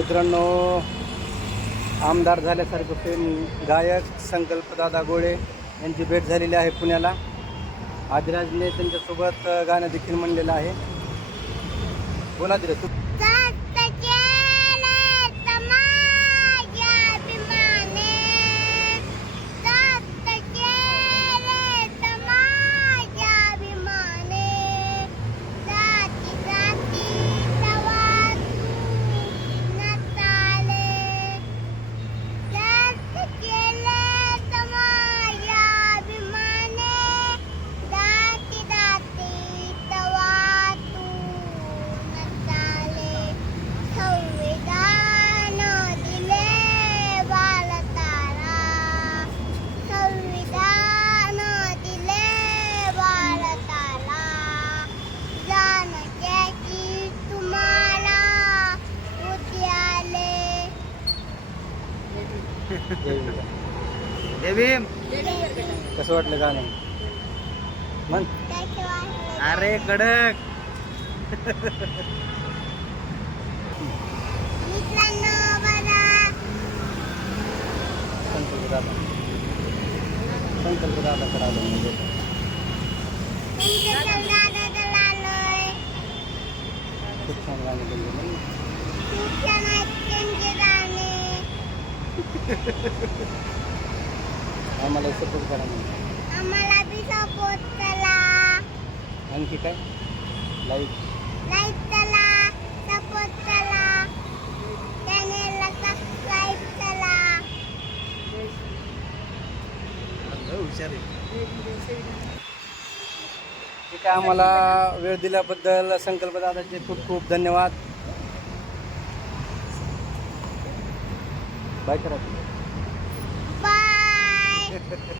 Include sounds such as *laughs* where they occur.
मित्रांनो आमदार झाल्यासारखं प्रेम गायक संकल्पदादा गोळे यांची भेट झालेली आहे पुण्याला. आदिराजने त्यांच्यासोबत गाणं देखील म्हणलेलं आहे. बोला दिलं तू. जय भीम कसं वाटलं गाणं? वाटले अरे कडक. म्हणजे तुमच्या दादाकडे आलोय. खूप छान गाणं केलं नाही खूप छान आहेत त्यांचे गाणे *laughs* आम्हाला सपोर्ट करा म्हणजे आम्हाला बी सपोर्ट करा. आणखी काय? लाईक लाईक करा सपोर्ट करा. चॅनेलला सबस्क्राईब करा. हुशार ठीक आहे आम्हाला वेळ दिल्याबद्दल संकल्पदादाचे खूप खूप धन्यवाद. Bye. *laughs*